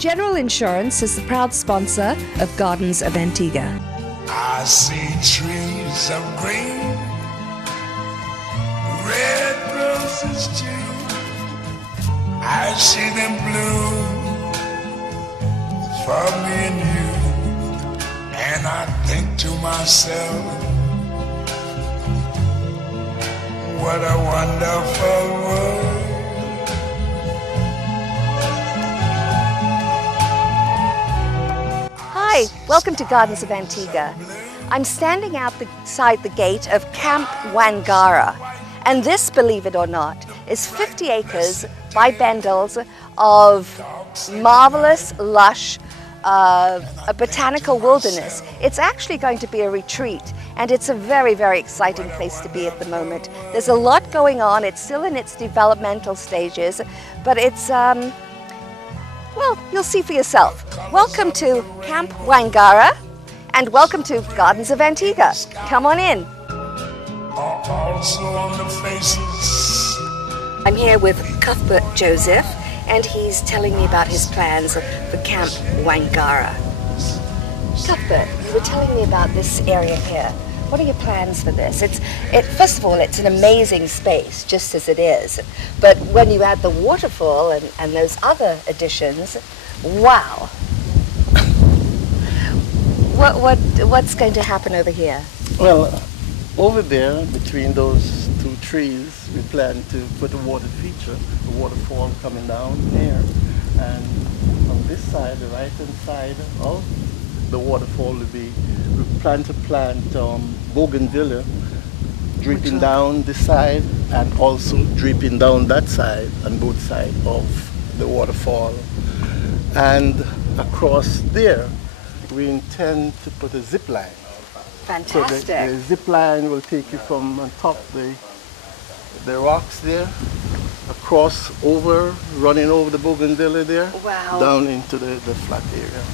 General Insurance is the proud sponsor of Gardens of Antigua. I see trees of green, red roses too. I see them bloom for me and you. And I think to myself, what a wonderful world. Hi, welcome to Gardens of Antigua. I'm standing outside the gate of Camp Wangara, and this, believe it or not, is 50 acres by bundles of marvelous, lush, a botanical wilderness. It's actually going to be a retreat, and it's a very, very exciting place to be at the moment. There's a lot going on. It's still in its developmental stages, but it's well, you'll see for yourself. Welcome to Camp Wangara, and welcome to Gardens of Antigua. Come on in. Also on the faces. I'm here with Cuthbert Joseph, and he's telling me about his plans for Camp Wangara. Cuthbert, you were telling me about this area here. What are your plans for this? First of all, it's an amazing space, just as it is. But when you add the waterfall and those other additions, wow! What's going to happen over here? Well, over there, between those two trees, we plan to put a water feature, a waterfall coming down here. And on this side, the right-hand side of the waterfall will be, we plan to plant bougainvillea dripping down this side and also dripping down that side on both sides of the waterfall. And across there, we intend to put a zip line. Fantastic. So the zip line will take you from on top the rocks there, across, over, running over the bougainvillea there, wow, down into the flat area.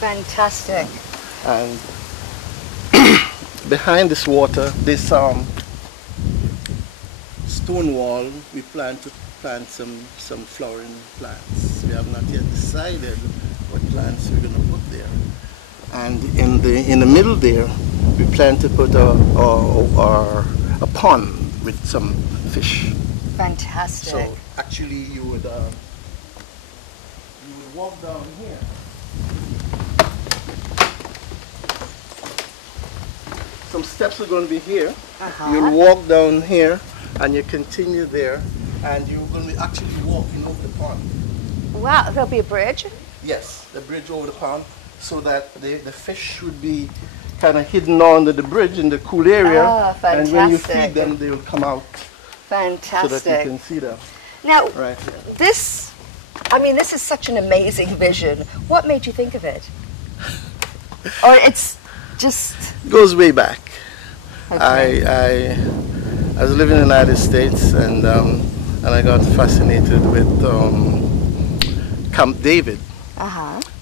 Fantastic. And behind this water, this stone wall, we plan to plant some flowering plants. We have not yet decided what plants we're going to put there. And in the middle there, we plan to put a pond with some fish. Fantastic. So actually, you would walk down here. Some steps are going to be here. You'll walk down here and you continue there, and you're going to be actually walking over the pond. Wow, there'll be a bridge? Yes, the bridge over the pond, so that the fish would be kind of hidden under the bridge in the cool area. Oh, fantastic. And when you feed them, they will come out. Fantastic. So that you can see them. Now, right. this is such an amazing vision. What made you think of it? Or it's just... It goes way back. Okay. I was living in the United States, and I got fascinated with Camp David,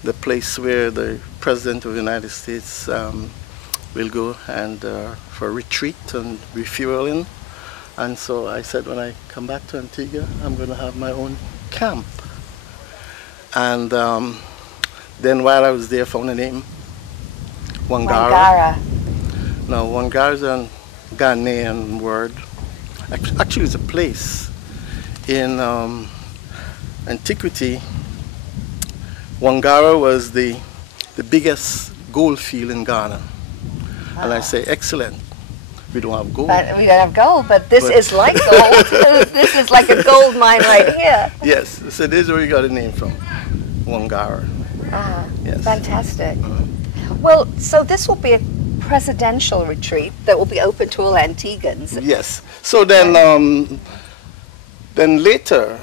the place where the President of the United States will go and for a retreat and refueling. And so I said, when I come back to Antigua, I'm going to have my own camp. And then while I was there, I found the name Wangara. Now, Wangara is a Ghanaian word. Actually, it's a place. In antiquity, Wangara was the biggest gold field in Ghana. And I say, excellent. We don't have gold. But we don't have gold, but this is like gold. This is like a gold mine right here. Yes, so this is where you got the name from, Wangara. Yes. Fantastic. Well, so this will be a presidential retreat that will be open to all Antiguans. Yes. So then later,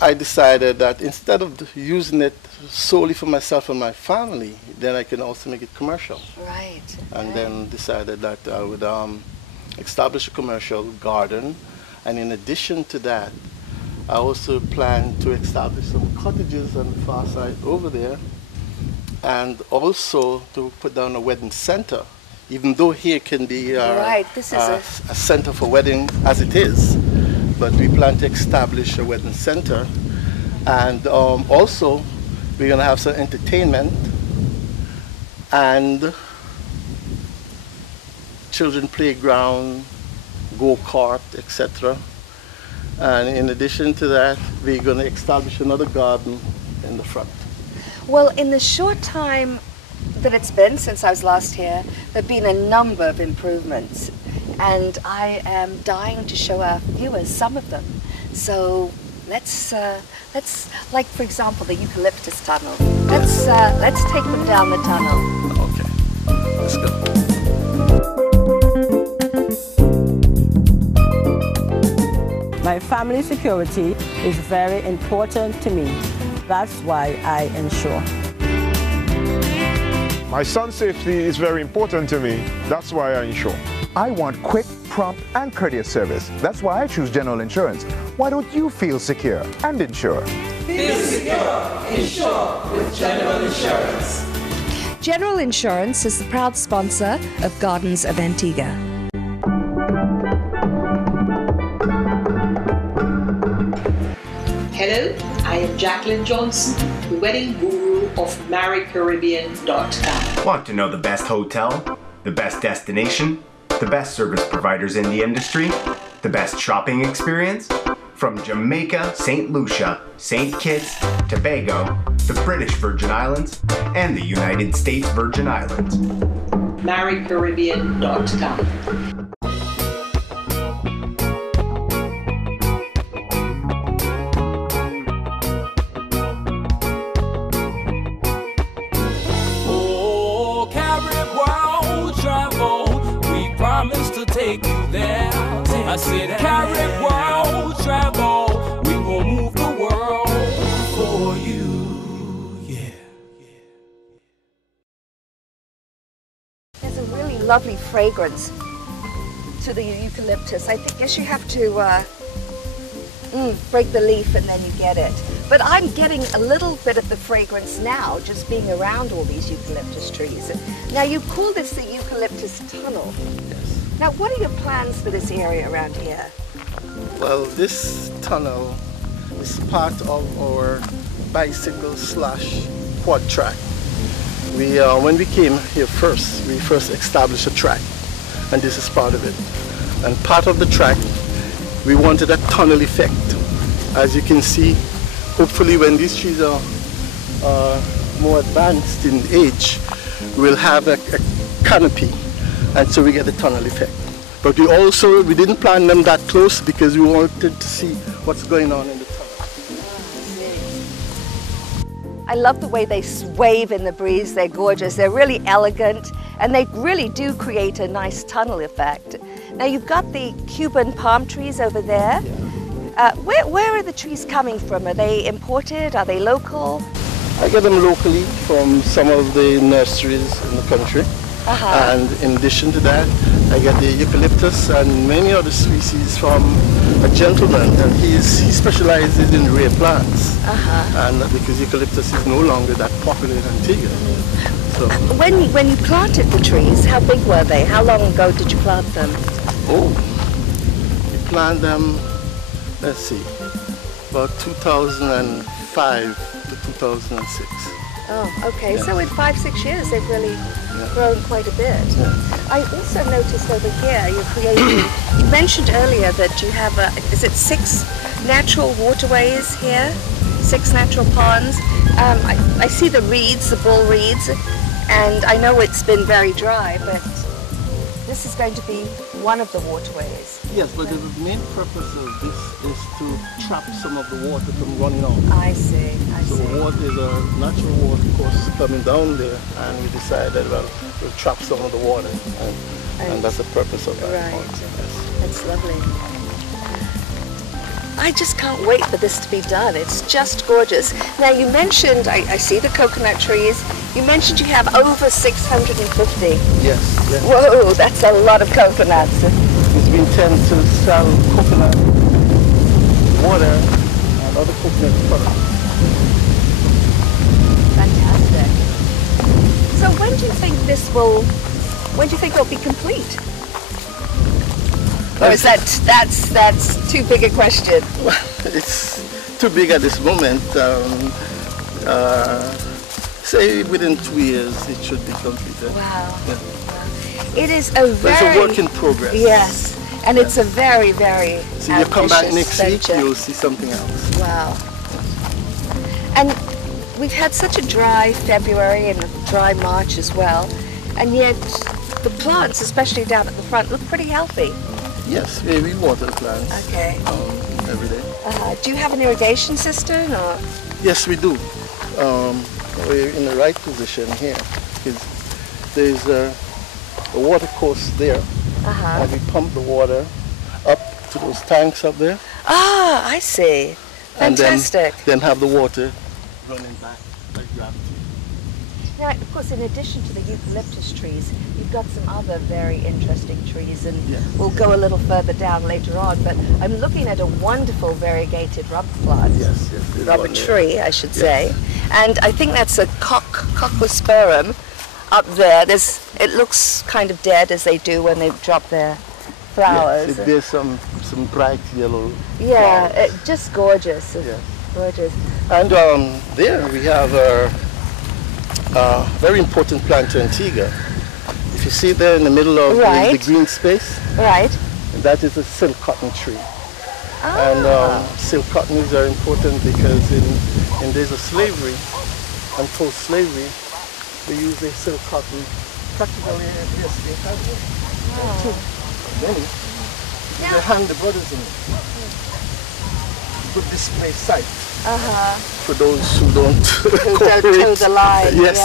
I decided that instead of using it solely for myself and my family, then I can also make it commercial. Right. And then decided that I would establish a commercial garden, and in addition to that, I also plan to establish some cottages on the far side over there, and also to put down a wedding center, even though here can be this is a center for wedding as it is, but we plan to establish a wedding center, and also We're going to have some entertainment and children playground, go-kart, etc. And in addition to that, we're going to establish another garden in the front. Well, in the short time that it's been since I was last here, there have been a number of improvements, and I am dying to show our viewers some of them. So let's like for example the eucalyptus tunnel. Let's take them down the tunnel. Okay, let's go. My family security is very important to me. That's why I insure. My son's safety is very important to me. That's why I insure. I want quick, prompt, and courteous service. That's why I choose General Insurance. Why don't you feel secure and insure? Feel secure, insure with General Insurance. General Insurance is the proud sponsor of Gardens of Antigua. Hello, I am Jacqueline Johnson, the wedding guru of MarryCaribbean.com. Want to know the best hotel, the best destination, the best service providers in the industry, the best shopping experience? From Jamaica, St. Lucia, St. Kitts, Tobago, the British Virgin Islands, and the United States Virgin Islands. MarryCaribbean.com. Take you there. I said, carry world travel. We will move the world for you. Yeah. There's a really lovely fragrance to the eucalyptus. I guess you have to break the leaf and then you get it. But I'm getting a little bit of the fragrance now, just being around all these eucalyptus trees. Now you call this the eucalyptus tunnel. Yes. Now, what are your plans for this area around here? Well, this tunnel is part of our bicycle / quad track. When we came here first, we first established a track, and this is part of it. And part of the track, we wanted a tunnel effect. As you can see, hopefully when these trees are more advanced in age, we'll have a canopy. And so we get the tunnel effect. But we didn't plan them that close because we wanted to see what's going on in the tunnel. I love the way they wave in the breeze. They're gorgeous. They're really elegant, and they really do create a nice tunnel effect. Now you've got the Cuban palm trees over there. Yeah. Where are the trees coming from? Are they imported? Are they local? I get them locally from some of the nurseries in the country. And in addition to that, I get the eucalyptus and many other species from a gentleman, and he specializes in rare plants. And because eucalyptus is no longer that popular in Antigua. So when you planted the trees, how big were they? How long ago did you plant them? Oh, we planted them, let's see, about 2005 to 2006. Oh, okay. Yeah. So in 5-6 years, they've really grown quite a bit. Yeah. I also noticed over here you're creating, you mentioned earlier that you have, is it 6 natural waterways here? 6 natural ponds. I see the reeds, the bull reeds, and I know it's been very dry, but this is going to be one of the waterways. Yes, but the main purpose of this is to trap some of the water from running off. I see, I see. So water is a natural water course coming down there, and we decided, well, we'll trap some of the water, and that's the purpose of that. Right, Yes. that's lovely. I just can't wait for this to be done. It's just gorgeous. Now you mentioned, I see the coconut trees. You mentioned you have over 650. Yes, yes. Whoa, that's a lot of coconuts. Because we intend to sell coconut water and other coconut products. Fantastic. So when do you think it'll be complete? Or is that's too big a question? Well, it's too big at this moment. Say within 2 years it should be completed. Wow. Yeah. It is a But very... it's a work in progress. Yes, and it's a very, very So you come back next venture. week, you'll see something else. Wow. And we've had such a dry February and a dry March as well, and yet the plants, especially down at the front, look pretty healthy. Yes, we water the plants Okay. every day. Do you have an irrigation system, or? Yes, we do. We're in the right position here. There's a water course there, and we pump the water up to those tanks up there. Ah, I see. Fantastic. And then have the water running back like gravity. Now, of course, in addition to the eucalyptus trees, you've got some other very interesting trees, and we'll go a little further down later on, but I'm looking at a wonderful variegated rubber plant. Yes. Rubber tree, I should say. And I think that's a cockospermum up there. It looks kind of dead, as they do when they drop their flowers. Yes, there's some bright yellow flowers. Just gorgeous. Yeah. Gorgeous. And there we have a very important plant to Antigua. If you see there in the middle of the green space, that is a silk cotton tree. And silk cotton is very important because in days of slavery and post-slavery, we use the silk cotton practically every estate has it. Many. They hang the brothers in it. Good display site. For those who don't toe the line. Yes.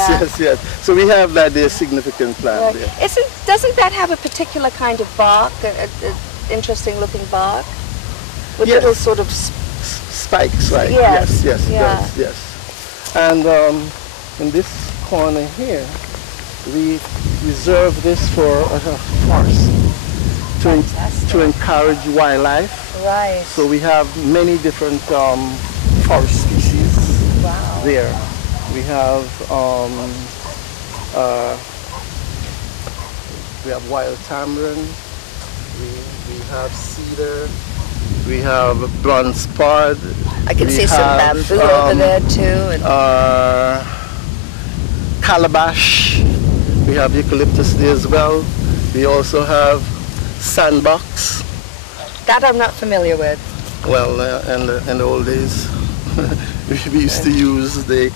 So we have that there significant plant there. Doesn't that have a particular kind of bark, an interesting looking bark? With little sort of spikes, right? Yes, it does, yes. And in this corner here, we reserve this for a forest to encourage wildlife. Right. So we have many different forest species there. We have wild tamarind. We have cedar. We have bronze pod. I can see some bamboo over there too. And calabash. We have eucalyptus there as well. We also have sandbox. That I'm not familiar with. Well, in the old days, we used to use the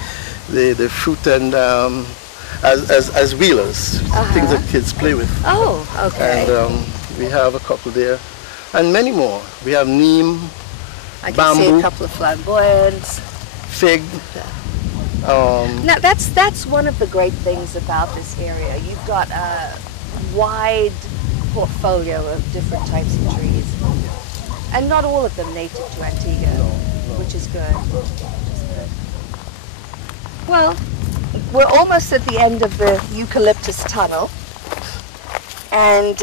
fruit and as wheelers, things that kids play with. Oh, okay. And we have a couple there. And many more. We have neem, I can bamboo, see a couple of flamboyants, fig. Now that's one of the great things about this area. You've got a wide portfolio of different types of trees, and not all of them native to Antigua, which is good. Well, we're almost at the end of the eucalyptus tunnel, and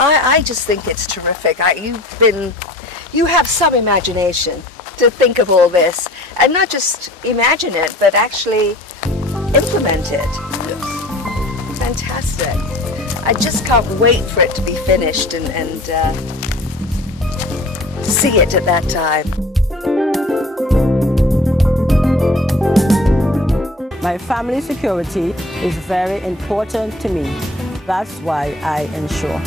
I just think it's terrific. You have some imagination to think of all this, and not just imagine it, but actually implement it. Yes. Fantastic. I just can't wait for it to be finished and see it at that time. My family security is very important to me. That's why I ensure.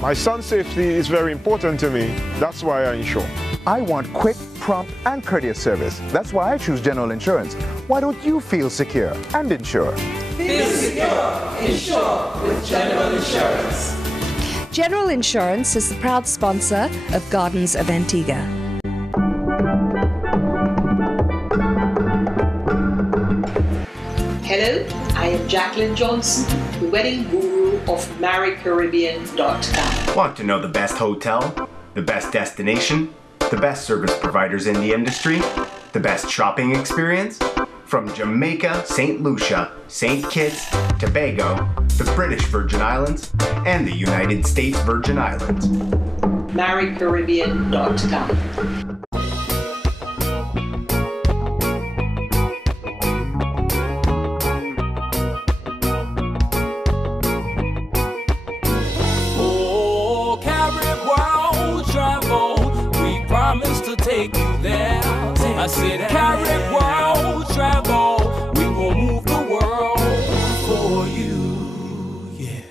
My son's safety is very important to me. That's why I insure. I want quick, prompt, and courteous service. That's why I choose General Insurance. Why don't you feel secure and insure? Feel secure, insure with General Insurance. General Insurance is the proud sponsor of Gardens of Antigua. Hello, I am Jacqueline Johnson, the wedding guru of MarryCaribbean.com. Want to know the best hotel, the best destination, the best service providers in the industry, the best shopping experience? From Jamaica, St. Lucia, St. Kitts, Tobago, the British Virgin Islands, and the United States Virgin Islands. MarryCaribbean.com. Oh, Carib world travel, we promise to take you there. said, carry world travel. We gon' move the world for you. Yeah.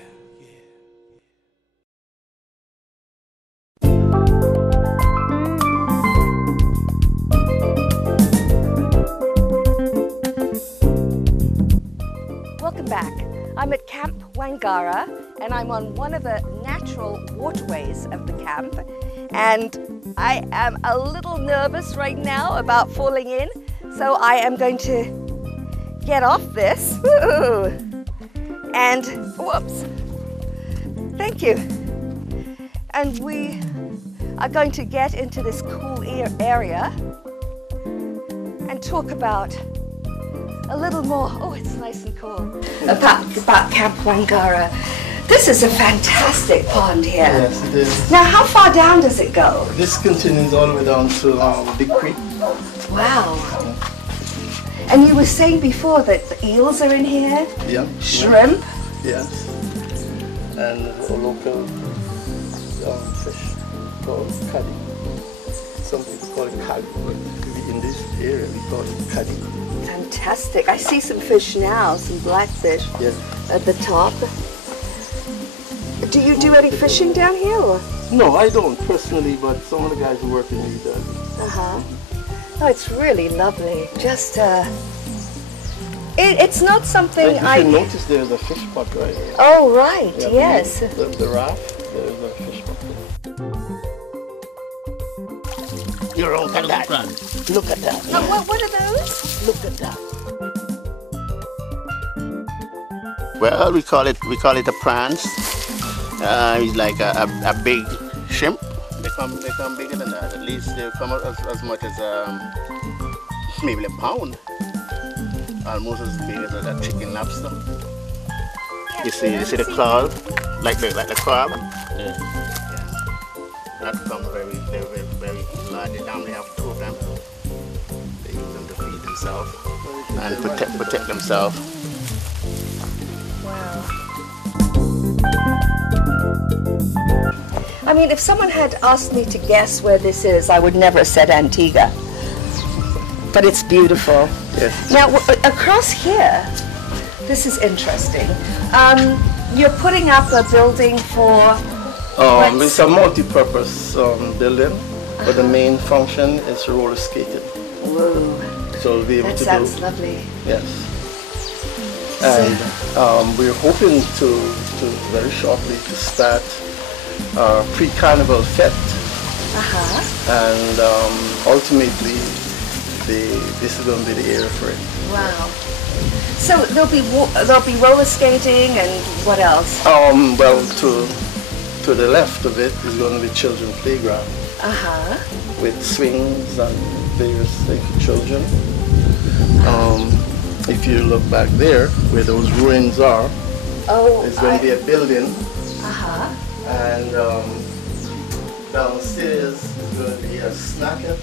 Welcome back. I'm at Camp Wangara and I'm on one of the natural waterways of the camp, and I am a little nervous right now about falling in, so I am going to get off this. Woo! And whoops, thank you. And we are going to get into this cool area and talk about a little more, oh, it's nice and cool, about Camp Wangara. This is a fantastic pond here. Yes, it is. Now, how far down does it go? This continues all the way down to Big Creek. Wow. And you were saying before that the eels are in here? Yeah. Shrimp? Yes. And a local fish called cuddy. Some people call it cuddy, but in this area we call it cuddy. Fantastic. I see some fish now, some blackfish at the top. Do you do any fishing down here? Or? No, I don't personally, but some of the guys who work in me do. Uh-huh. Oh, it's really lovely. Just, it's not something If you notice, there's a fish pot right here. Oh, right, yes. The raft, there's a fish pot there. You're look at that. Look at that. Oh, what are those? Look at that. Well, we call it a prawns. It's like a big shrimp. They come bigger than that. At least they come out as much as maybe a pound. Almost as big as a chicken lobster. You see the claw, like the crab. Yeah. That comes very large. They normally have two of them. They use them to feed themselves and protect themselves. Wow. I mean, if someone had asked me to guess where this is, I would never have said Antigua. But it's beautiful. Yes. Now, across here, this is interesting. You're putting up a building for... It's a multi-purpose building, but the main function is roller skating. Whoa. So we'll be able to do... That sounds lovely. Yes. And we're hoping to very shortly to start our pre-carnival fete. And ultimately, this is going to be the area for it. Wow. So there'll be roller skating and what else? Well, to the left of it is going to be children's playground. With swings and various things for children. If you look back there, where those ruins are, there's going to be a building. And downstairs is going to be a snacket.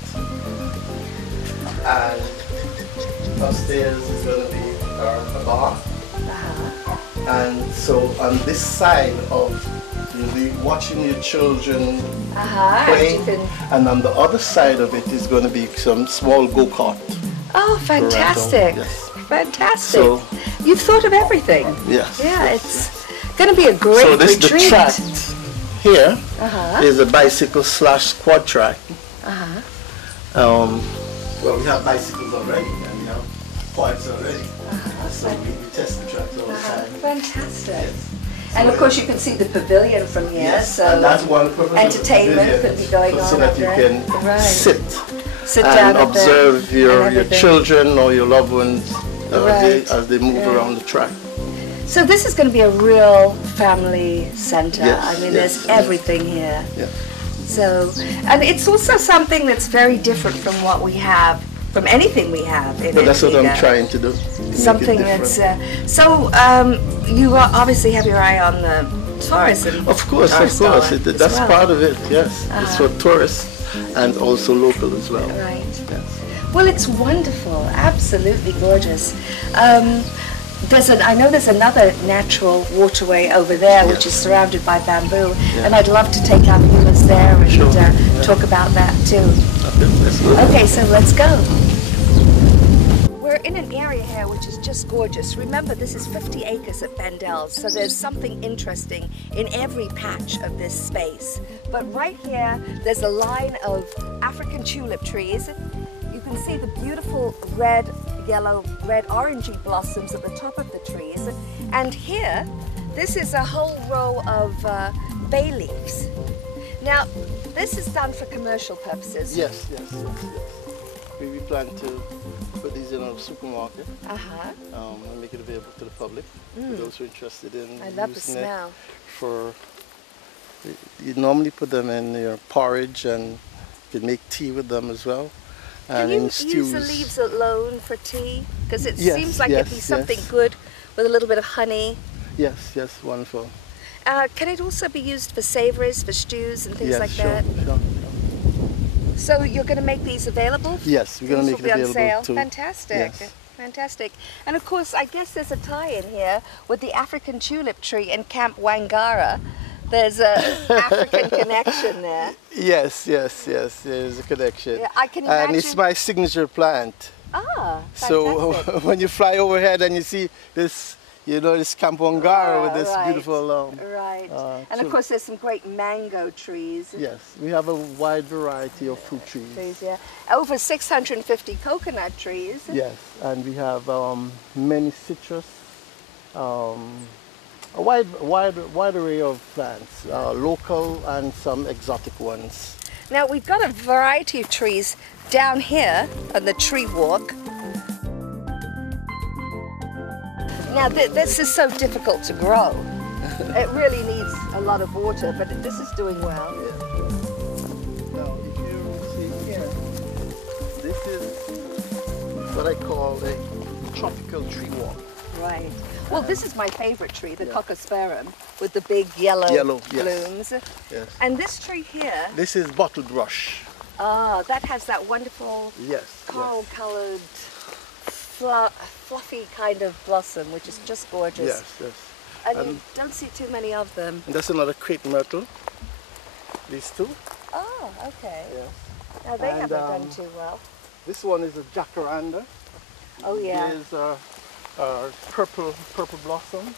And upstairs is going to be a bar. And so on this side of, you'll be watching your children play, and on the other side of it is going to be some small go-kart. Oh, fantastic. Yes. Fantastic. So, you've thought of everything. Yes. Yeah, it's going to be a great retreat. The track here is a bicycle / quad track. Well, we have bicycles already, and we have quads already. So we test the tracks all the time. Fantastic. Yes. And of course you can see the pavilion from here, yes. so and that's one purpose entertainment could be going on so that up you there. can sit and observe your children or your loved ones as they move around the track. So this is going to be a real family center. Yes, I mean, there's everything here. Yeah. So, and it's also something that's very different from what we have, from anything we have in But that's Antigua. what I'm trying to do. Something that's you obviously have your eye on the tourism. Of course, that's part of it. Yes, it's for tourists and also local as well. Right. Yes. Well, it's wonderful, absolutely gorgeous. I know there's another natural waterway over there which is surrounded by bamboo, and I'd love to take our viewers there and talk about that too. Okay, let's go. Okay, so let's go. we're in an area here which is just gorgeous. Remember, this is 50 acres at Bendel's, so there's something interesting in every patch of this space. But right here, there's a line of African tulip trees. You can see the beautiful red, yellow, red, orangey blossoms at the top of the trees. And here, this is a whole row of bay leaves. Now, this is done for commercial purposes. Yes. We plan to put these in a supermarket and make it available to the public. For those who are interested in I love the using smell. it for, you normally put them in your porridge, and you can make tea with them as well. Can you use the leaves alone for tea? Because it seems like it'd be something good with a little bit of honey. Yes, wonderful. Can it also be used for savories, for stews and things like that? Sure. So you're going to make these available? Yes, we're going to make it available on sale. too. Fantastic. Yes. Fantastic. And of course, I guess there's a tie-in here with the African tulip tree in Camp Wangara. There's an African connection there. Yes, there's a connection. Yeah, I can imagine. And it's my signature plant. Ah, fantastic. So when you fly overhead and you see this, this Camp Wangara with this beautiful... and of course there's some great mango trees. Yes, we have a wide variety of fruit trees. Over 650 coconut trees. Yes, and we have many citrus, a wide array of plants, local and some exotic ones. Now we've got a variety of trees down here on the tree walk. Now this is so difficult to grow. It really needs a lot of water, but this is doing well. Now if you see here, this is what I call a tropical tree walk. Right. Well, this is my favorite tree, the cocosperum, with the big yellow blooms. Yes. And this tree here... This is bottled rush. Ah, that has that wonderful coral-coloured, fluffy kind of blossom, which is just gorgeous. Yes. And you don't see too many of them. And that's another crepe myrtle. These two. Oh, okay. Yes. Now they haven't done too well. This one is a jacaranda. Oh yeah. There's purple blossom.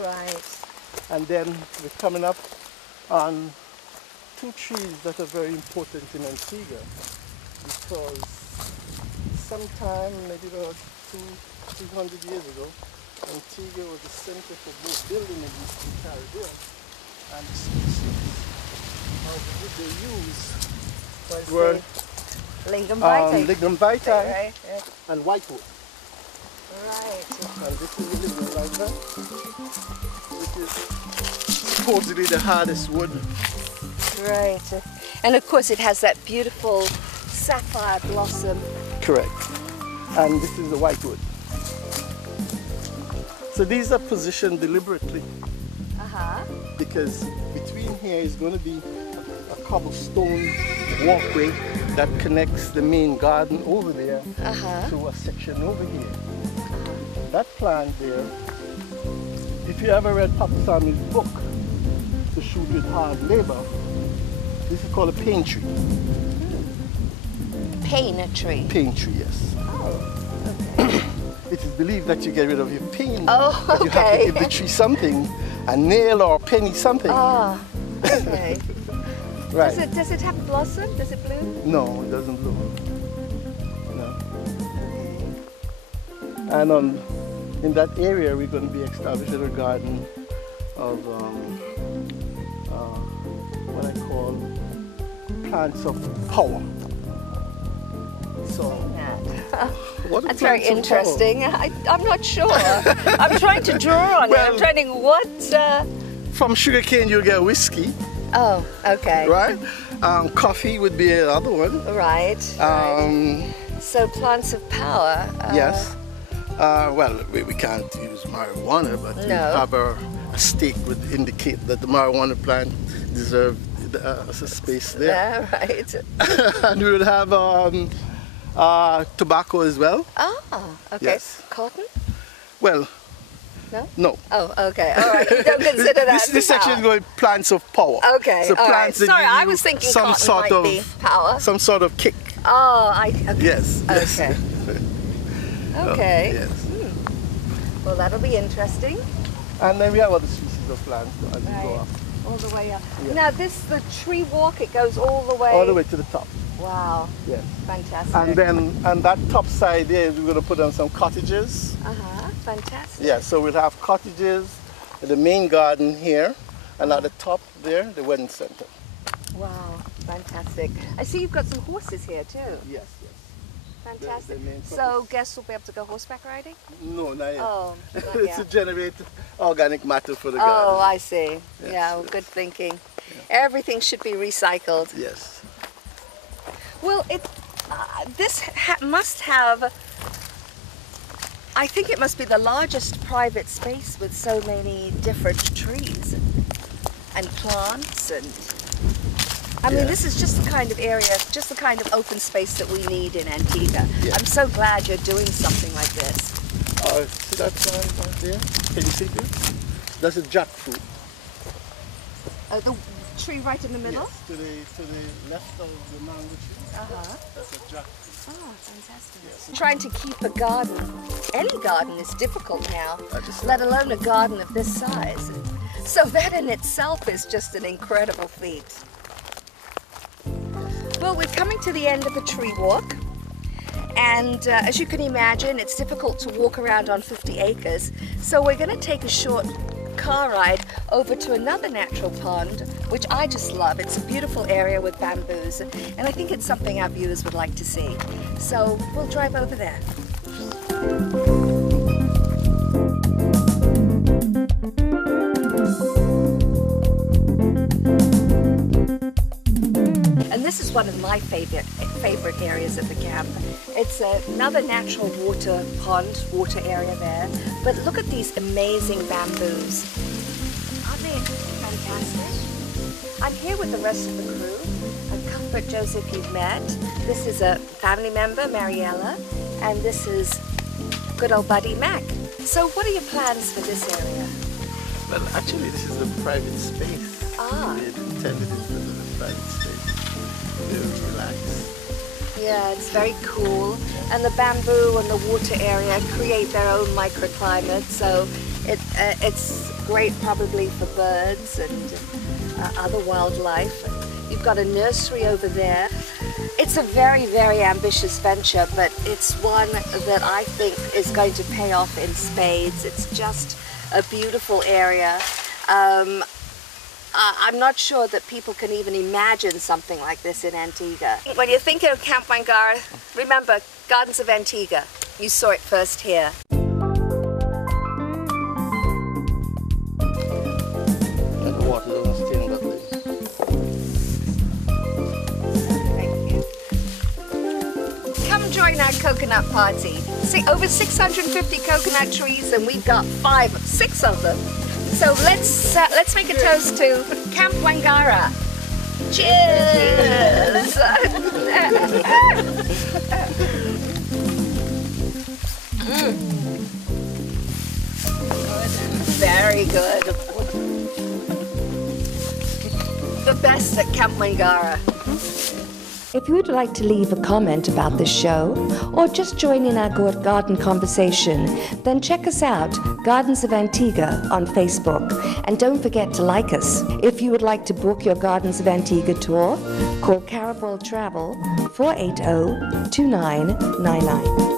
Right. And then we're coming up on two trees that are very important in Antigua, because sometime, maybe about 200 years ago, Antigua was the center for both building in the Eastern Caribbean and the species of what they used were lignum vitae and whitewood. Right. And this is the lignum vitae, which is supposedly the hardest wood. Right. And of course it has that beautiful sapphire blossom. Correct. And this is the whitewood. So these are positioned deliberately. Because between here is going to be a cobblestone walkway that connects the main garden over there to a section over here. That plant there, if you ever read Papa Samuel's book, To Shoot with Hard Labor, this is called a pain tree. Pain tree? Pain tree, yes. Oh, okay. It is believed that you get rid of your pain. Oh, okay. You have to give the tree something, a nail or a penny something. Ah, okay. Right. Does it have blossom? Does it bloom? No, it doesn't bloom. No. And in that area, we're going to be establishing a garden of what I call plants of power. So, that's very interesting. I'm not sure. I'm trying to draw on it. I'm trying to think what... From sugarcane, you'll get whiskey. Oh, okay. Right? Coffee would be another one. Right. So plants of power. Yes. Well, we can't use marijuana, but we have a stake would indicate that the marijuana plant deserves a space there. Yeah, right. And we would have tobacco as well. Oh, okay. Yes. Cotton? Well, no. Oh, okay. All right. You don't consider that this section is going plants of power. Okay. So plants that Sorry, give I you was thinking some cotton sort might of be power. some sort of kick. Oh, okay. Yes. Okay. Okay. Yes. Well, that'll be interesting. And then we have other species of plants as you go up. All the way up. Yeah. Now, the tree walk, it goes all the way. All the way to the top. Wow. Yes. Fantastic. And then, and that top side there, we're going to put on some cottages. Fantastic. Yeah, so we'll have cottages, the main garden here, and at the top there, the wedding center. Wow, fantastic. I see you've got some horses here too. Yes, yes. Fantastic. The main So guests will be able to go horseback riding? No, not yet. Oh, not It's yet. to generate organic matter for the garden. Oh, I see. Yes, Yeah, well, yes. good thinking. Everything should be recycled. Yes. Well, this must have, I think it must be the largest private space with so many different trees and plants and, I mean, this is just the kind of area, just the kind of open space that we need in Antigua. Yeah. I'm so glad you're doing something like this. See that plant right there? Can you see this? That's a jackfruit. The tree right in the middle? Yes, to the left of the mango tree. That's a jackfruit. Oh, fantastic. Yes. Trying to keep a garden, any garden is difficult now, just let alone a garden of this size. So that in itself is just an incredible feat. Well, we're coming to the end of the tree walk. And as you can imagine, it's difficult to walk around on 50 acres. So we're going to take a short car ride over to another natural pond, which I just love. It's a beautiful area with bamboos, and I think it's something our viewers would like to see. So we'll drive over there. And this is one of my favorite areas of the camp. It's another natural water pond, water area there. But look at these amazing bamboos. Aren't they fantastic? I'm here with the rest of the crew. Cuthbert Joseph you've met. This is a family member, Mariella. And this is good old buddy Mac. So what are your plans for this area? Well, actually, this is a private space. We intended it as a private space. Very relaxed. Yeah, it's very cool. And the bamboo and the water area create their own microclimate, so it's great probably for birds and other wildlife. You've got a nursery over there. It's a very, very ambitious venture, but it's one that I think is going to pay off in spades. It's just a beautiful area. I'm not sure that people can even imagine something like this in Antigua. When you think of Camp Wangara, remember, Gardens of Antigua. You saw it first here. And the water doesn't stain that way. Thank you. Come join our coconut party. See, over 650 coconut trees, and we've got 6 of them. So let's make a toast to Camp Wangara. Cheers! Very good. The best at Camp Wangara. If you would like to leave a comment about this show or just join in our garden conversation, then check us out, Gardens of Antigua, on Facebook. And don't forget to like us. If you would like to book your Gardens of Antigua tour, call Carabol Travel 480-2999.